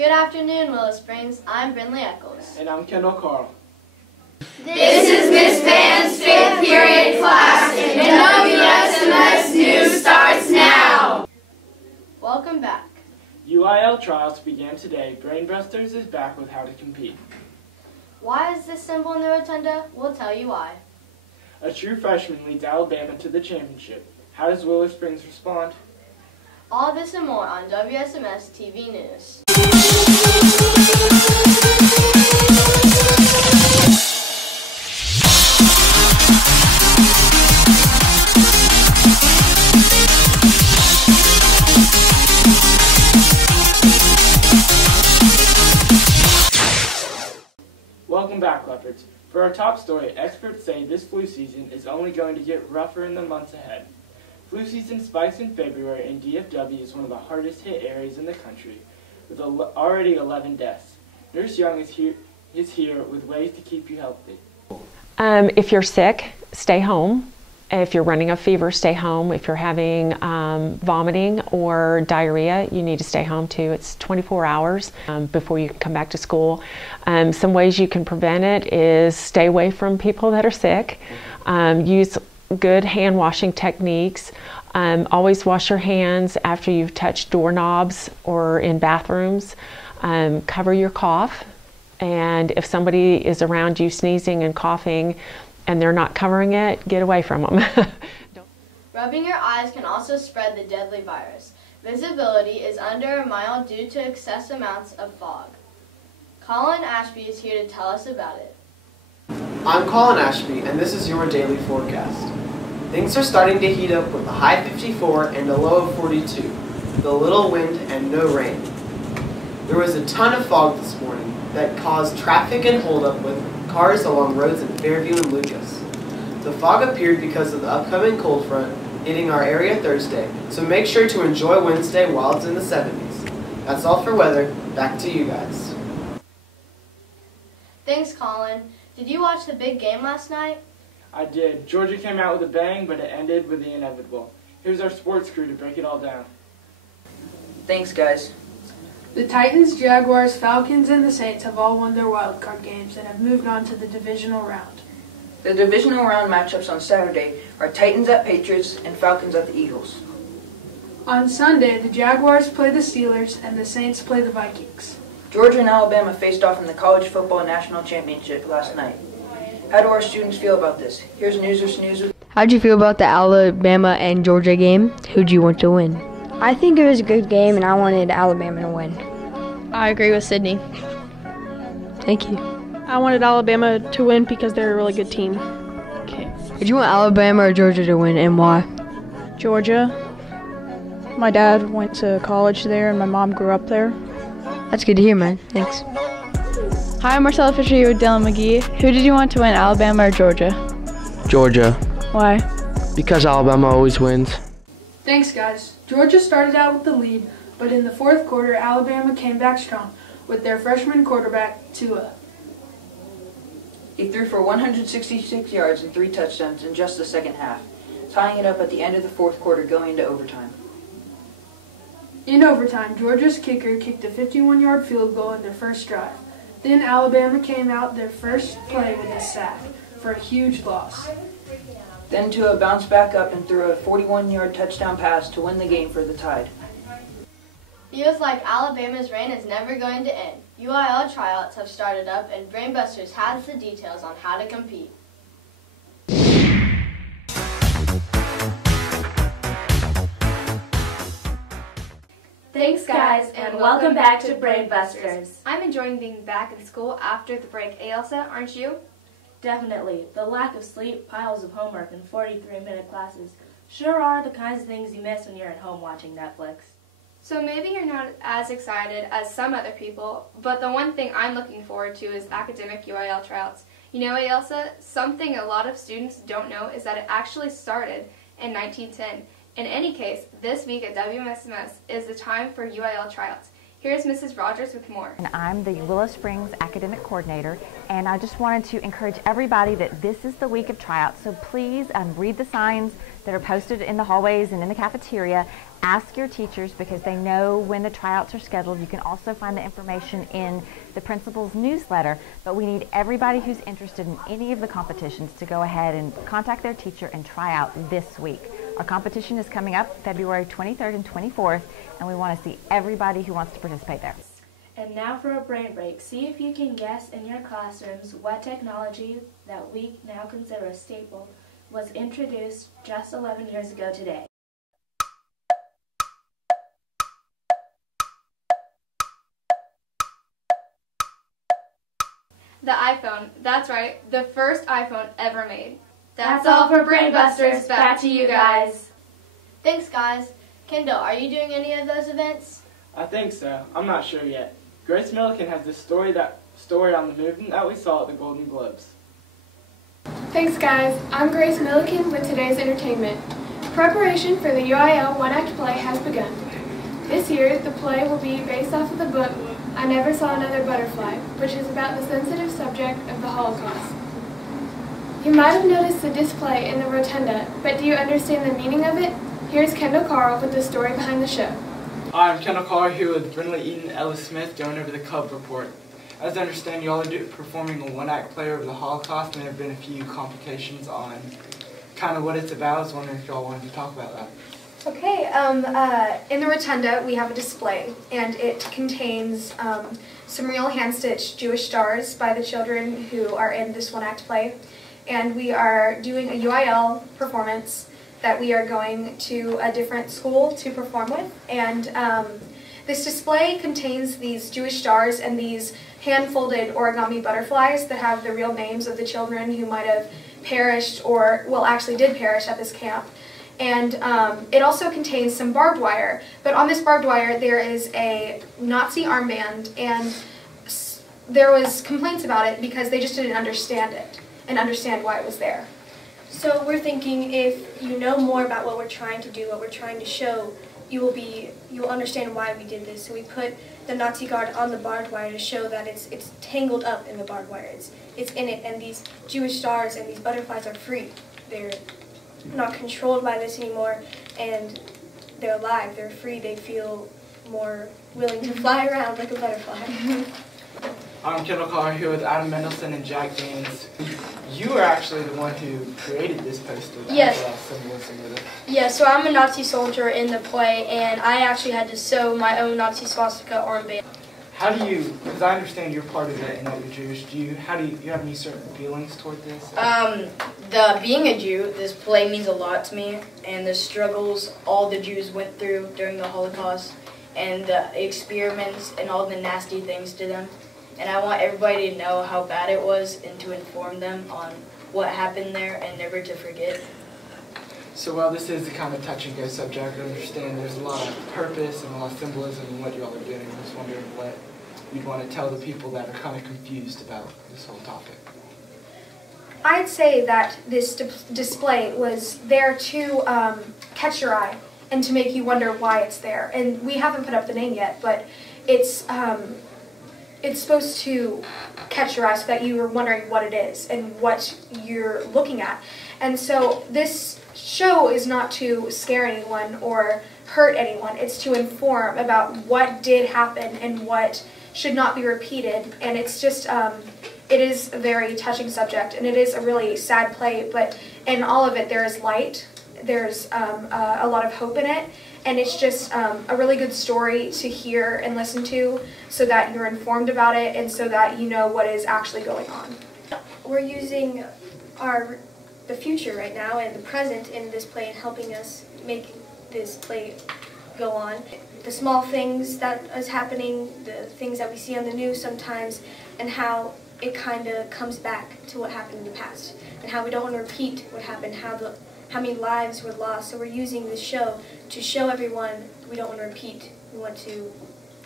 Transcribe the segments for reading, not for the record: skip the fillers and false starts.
Good afternoon, Willow Springs. I'm Brinley Eccles. And I'm Kendall Carl. This is Miss Van's 5th period class, and WSMS News starts now. Welcome back. UIL trials began today. Brainbusters is back with how to compete. Why is this symbol in the rotunda? We'll tell you why. A true freshman leads Alabama to the championship. How does Willow Springs respond? All this and more on WSMS TV News. Welcome back, Leopards. For our top story, experts say this flu season is only going to get rougher in the months ahead. Flu season spikes in February, and DFW is one of the hardest hit areas in the country, with already 11 deaths. Nurse Young is here with ways to keep you healthy. If you're sick, stay home. If you're running a fever, stay home. If you're having vomiting or diarrhea, you need to stay home too. It's 24 hours before you can come back to school. Some ways you can prevent it is stay away from people that are sick. Use good hand washing techniques. Always wash your hands after you've touched doorknobs or in bathrooms. Cover your cough. And if somebody is around you sneezing and coughing and they're not covering it, get away from them. Rubbing your eyes can also spread the deadly virus. Visibility is under a mile due to excess amounts of fog. Colin Ashby is here to tell us about it. I'm Colin Ashby, and this is your daily forecast. Things are starting to heat up with a high 54 and a low of 42, with a little wind and no rain. There was a ton of fog this morning that caused traffic and holdup with cars along roads in Fairview and Lucas. The fog appeared because of the upcoming cold front hitting our area Thursday, so make sure to enjoy Wednesday while it's in the 70s. That's all for weather. Back to you guys. Thanks, Colin. Did you watch the big game last night? I did. Georgia came out with a bang, but it ended with the inevitable. Here's our sports crew to break it all down. Thanks, guys. The Titans, Jaguars, Falcons, and the Saints have all won their wildcard games and have moved on to the divisional round. The divisional round matchups on Saturday are Titans at Patriots and Falcons at the Eagles. On Sunday, the Jaguars play the Steelers and the Saints play the Vikings. Georgia and Alabama faced off in the College Football National Championship last night. How do our students feel about this? Here's News or Snooze. How'd you feel about the Alabama and Georgia game? Who'd you want to win? I think it was a good game, and I wanted Alabama to win. I agree with Sydney. Thank you. I wanted Alabama to win because they're a really good team. Okay. Did you want Alabama or Georgia to win, and why? Georgia. My dad went to college there, and my mom grew up there. That's good to hear, man. Thanks. Hi, I'm Marcella Fisher here with Dylan McGee. Who did you want to win, Alabama or Georgia? Georgia. Why? Because Alabama always wins. Thanks, guys. Georgia started out with the lead, but in the fourth quarter, Alabama came back strong with their freshman quarterback, Tua. He threw for 166 yards and 3 touchdowns in just the second half, tying it up at the end of the fourth quarter going into overtime. In overtime, Georgia's kicker kicked a 51-yard field goal in their first drive. Then Alabama came out their first play with a sack for a huge loss. Then Tua bounced back up and threw a 41-yard touchdown pass to win the game for the Tide. Feels like Alabama's reign is never going to end. UIL tryouts have started up, and Brainbusters has the details on how to compete. Thanks, guys, and welcome back to Brainbusters. I'm enjoying being back in school after the break. Ailsa, aren't you? Definitely. The lack of sleep, piles of homework, and 43-minute classes sure are the kinds of things you miss when you're at home watching Netflix. So maybe you're not as excited as some other people, but the one thing I'm looking forward to is academic UIL tryouts. You know, Ailsa, something a lot of students don't know is that it actually started in 1910. In any case, this week at WSMS is the time for UIL tryouts. Here's Mrs. Rogers with more. And I'm the Willow Springs Academic Coordinator, and I just wanted to encourage everybody that this is the week of tryouts, so please read the signs that are posted in the hallways and in the cafeteria. Ask your teachers because they know when the tryouts are scheduled. You can also find the information in the principal's newsletter, but we need everybody who's interested in any of the competitions to go ahead and contact their teacher and try out this week. Our competition is coming up February 23rd and 24th, and we want to see everybody who wants to participate there. And now for a brain break. See if you can guess in your classrooms what technology that we now consider a staple was introduced just 11 years ago today. The iPhone. That's right, the first iPhone ever made. That's all for Brain Busters. Back to you guys. Thanks, guys. Kendall, are you doing any of those events? I think so. I'm not sure yet. Grace Milliken has this story on the movement that we saw at the Golden Globes. Thanks, guys. I'm Grace Milliken with today's entertainment. Preparation for the UIL one-act play has begun. This year, the play will be based off of the book I Never Saw Another Butterfly, which is about the sensitive subject of the Holocaust. You might have noticed the display in the rotunda, but do you understand the meaning of it? Here's Kendall Carl with the story behind the show. Hi, I'm Kendall Carl here with Brinley Eaton, Ellis Smith, going over the club report. As I understand, you all are performing a one-act play over the Holocaust, and there have been a few complications on kind of what it's about. I was wondering if you all wanted to talk about that. Okay, in the rotunda we have a display, and it contains some real hand-stitched Jewish stars by the children who are in this one-act play. And we are doing a UIL performance that we are going to a different school to perform with. And this display contains these Jewish stars and these hand-folded origami butterflies that have the real names of the children who might have perished or, well, actually did perish at this camp. And it also contains some barbed wire. But on this barbed wire there is a Nazi armband, and there was complaints about it because they just didn't understand it and understand why it was there. So we're thinking if you know more about what we're trying to do, what we're trying to show, you will understand why we did this. So we put the Nazi guard on the barbed wire to show that it's tangled up in the barbed wire. It's in it, and these Jewish stars and these butterflies are free. They're not controlled by this anymore, and they're alive. They're free. They feel more willing to fly around like a butterfly. I'm Kendall Carr here with Adam Mendelson and Jack Gaines. You are actually the one who created this poster. Yes. Symbolism with it. Yeah, so I'm a Nazi soldier in the play, and I actually had to sew my own Nazi swastika armband. How do you, because I understand you're part of it and that you're Jewish, do you have any certain feelings toward this? Being a Jew, this play means a lot to me, and the struggles all the Jews went through during the Holocaust, and the experiments and all the nasty things to them. And I want everybody to know how bad it was and to inform them on what happened there and never to forget. So while this is a kind of touch and go subject, I understand there's a lot of purpose and a lot of symbolism in what you all are doing. I was wondering what you'd want to tell the people that are kind of confused about this whole topic. I'd say that this display was there to catch your eye and to make you wonder why it's there. And we haven't put up the name yet, but it's supposed to catch your eye so that you are wondering what it is and what you're looking at. And so this show is not to scare anyone or hurt anyone. It's to inform about what did happen and what should not be repeated. And it's just, it is a very touching subject, and it is a really sad play, but in all of it there is light. There's a lot of hope in it. And it's just a really good story to hear and listen to so that you're informed about it and so that you know what is actually going on. We're using the future right now and the present in this play and helping us make this play go on. The small things that is happening, the things that we see on the news sometimes, and how it kind of comes back to what happened in the past and how we don't want to repeat what happened, how many lives were lost. So we're using this show to show everyone we don't want to repeat. We want to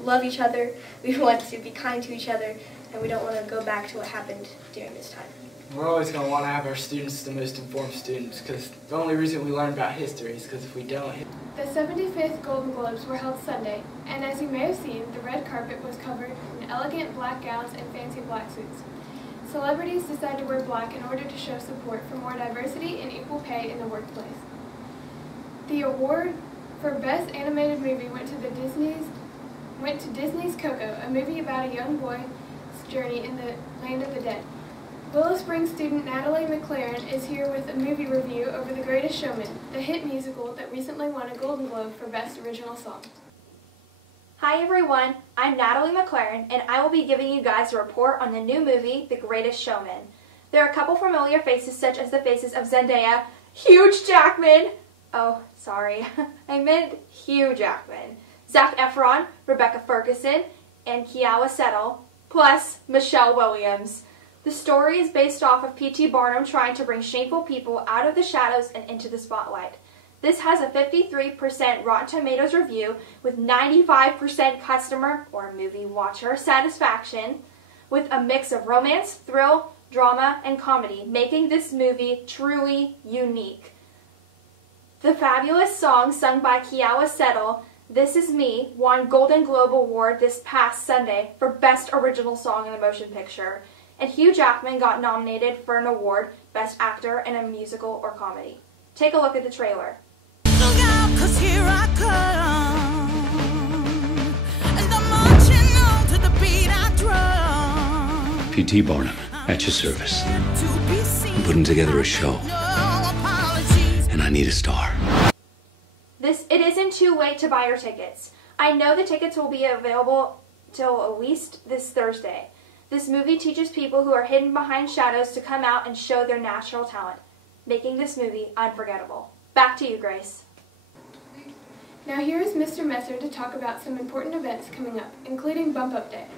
love each other, we want to be kind to each other, and we don't want to go back to what happened during this time. We're always going to want to have our students the most informed students, because the only reason we learn about history is because if we don't... The 75th Golden Globes were held Sunday, and as you may have seen, the red carpet was covered in elegant black gowns and fancy black suits. Celebrities decided to wear black in order to show support for more diversity and equal pay in the workplace. The award for Best Animated Movie went to Disney's Coco, a movie about a young boy's journey in the land of the dead. Willow Springs student Natalie McLaren is here with a movie review over The Greatest Showman, the hit musical that recently won a Golden Globe for Best Original Song. Hi everyone, I'm Natalie McLaren, and I will be giving you guys a report on the new movie, The Greatest Showman. There are a couple familiar faces, such as the faces of Zendaya, Hugh Jackman, oh, sorry, I meant Hugh Jackman, Zac Efron, Rebecca Ferguson, and Kiara Settle, plus Michelle Williams. The story is based off of P.T. Barnum trying to bring shameful people out of the shadows and into the spotlight. This has a 53% Rotten Tomatoes review with 95% customer or movie watcher satisfaction, with a mix of romance, thrill, drama, and comedy, making this movie truly unique. The fabulous song sung by Kiara Settle, This Is Me, won Golden Globe Award this past Sunday for Best Original Song in a Motion Picture, and Hugh Jackman got nominated for an award, Best Actor in a Musical or Comedy. Take a look at the trailer. Look out, 'cause here I come, and I'm marching on to the beat I drum. P.T. Barnum, at your service. I'm putting together a show, and I need a star. It isn't too late to buy your tickets. I know the tickets will be available till at least this Thursday. This movie teaches people who are hidden behind shadows to come out and show their natural talent, making this movie unforgettable. Back to you, Grace. Now here is Mr. Messer to talk about some important events coming up, including Bump Up Day.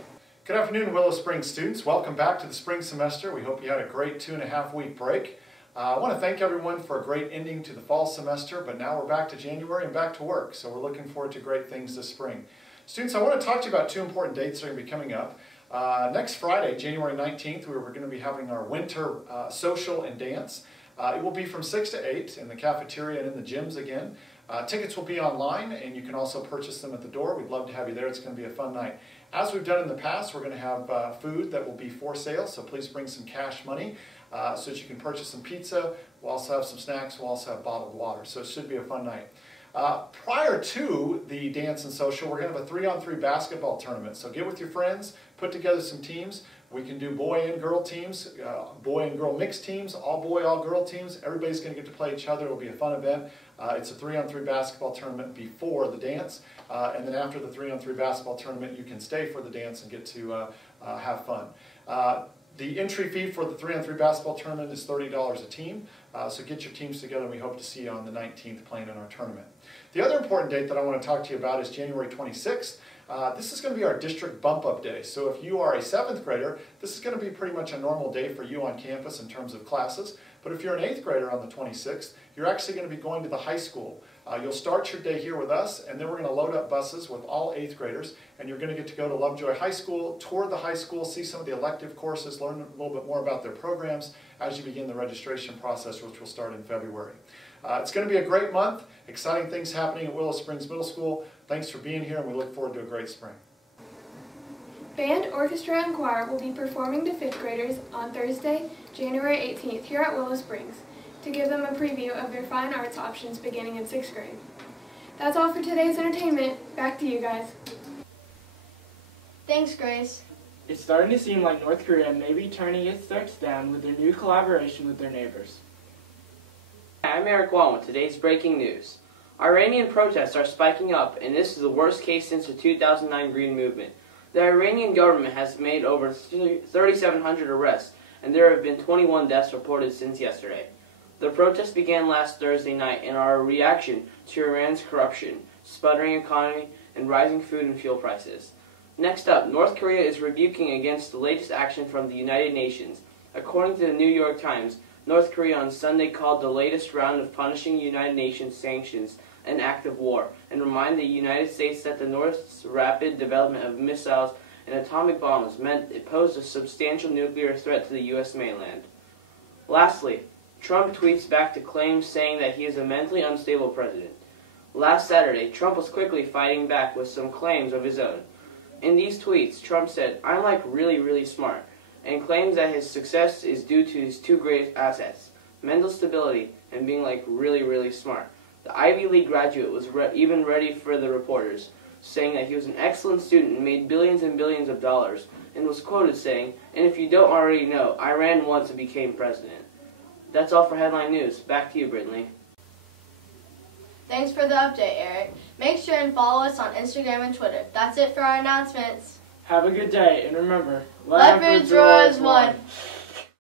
Good afternoon, Willow Springs students. Welcome back to the spring semester. We hope you had a great 2.5-week break. I want to thank everyone for a great ending to the fall semester, but now we're back to January and back to work, so we're looking forward to great things this spring. Students, I want to talk to you about two important dates that are going to be coming up. Next Friday, January 19th, we're going to be having our winter social and dance. It will be from 6 to 8 in the cafeteria and in the gyms again. Tickets will be online, and you can also purchase them at the door. We'd love to have you there. It's going to be a fun night. As we've done in the past, we're going to have food that will be for sale, so please bring some cash money so that you can purchase some pizza. We'll also have some snacks. We'll also have bottled water, so it should be a fun night. Prior to the dance and social, we're going to have a 3-on-3 basketball tournament. So get with your friends, put together some teams. We can do boy and girl teams, boy and girl mixed teams, all boy, all girl teams. Everybody's going to get to play each other. It'll be a fun event. It's a 3-on-3 basketball tournament before the dance. And then after the 3-on-3 basketball tournament, you can stay for the dance and get to have fun. The entry fee for the 3-on-3 basketball tournament is $30 a team. So get your teams together, and we hope to see you on the 19th playing in our tournament. The other important date that I want to talk to you about is January 26th. This is going to be our district bump up day. So if you are a 7th grader, this is going to be pretty much a normal day for you on campus in terms of classes. But if you're an 8th grader on the 26th, you're actually going to be going to the high school. You'll start your day here with us, and then we're going to load up buses with all 8th graders, and you're going to get to go to Lovejoy High School, tour the high school, see some of the elective courses, learn a little bit more about their programs as you begin the registration process, which will start in February. It's going to be a great month, exciting things happening at Willow Springs Middle School. Thanks for being here, and we look forward to a great spring. Band, orchestra, and choir will be performing to 5th graders on Thursday, January 18th here at Willow Springs to give them a preview of their fine arts options beginning in 6th grade. That's all for today's entertainment. Back to you guys. Thanks, Grace. It's starting to seem like North Korea may be turning its threats down with their new collaboration with their neighbors. I'm Eric Wong with today's breaking news. Iranian protests are spiking up, and this is the worst case since the 2009 Green Movement. The Iranian government has made over 3,700 arrests, and there have been 21 deaths reported since yesterday. The protests began last Thursday night and are a reaction to Iran's corruption, sputtering economy, and rising food and fuel prices. Next up, North Korea is rebuking against the latest action from the United Nations. According to the New York Times, North Korea on Sunday called the latest round of punishing United Nations sanctions an act of war, and reminded the United States that the North's rapid development of missiles and atomic bombs meant it posed a substantial nuclear threat to the U.S. mainland. Lastly, Trump tweets back to claims saying that he is a mentally unstable president. Last Saturday, Trump was quickly fighting back with some claims of his own. In these tweets, Trump said, "I'm like really smart," and claims that his success is due to his two great assets, mental stability and being like really smart. The Ivy League graduate was even ready for the reporters, saying that he was an excellent student and made billions and billions of dollars, and was quoted saying, "And if you don't already know, I ran once and became president." That's all for Headline News. Back to you, Brittany. Thanks for the update, Eric. Make sure and follow us on Instagram and Twitter. That's it for our announcements. Have a good day, and remember, Leopards roar as one.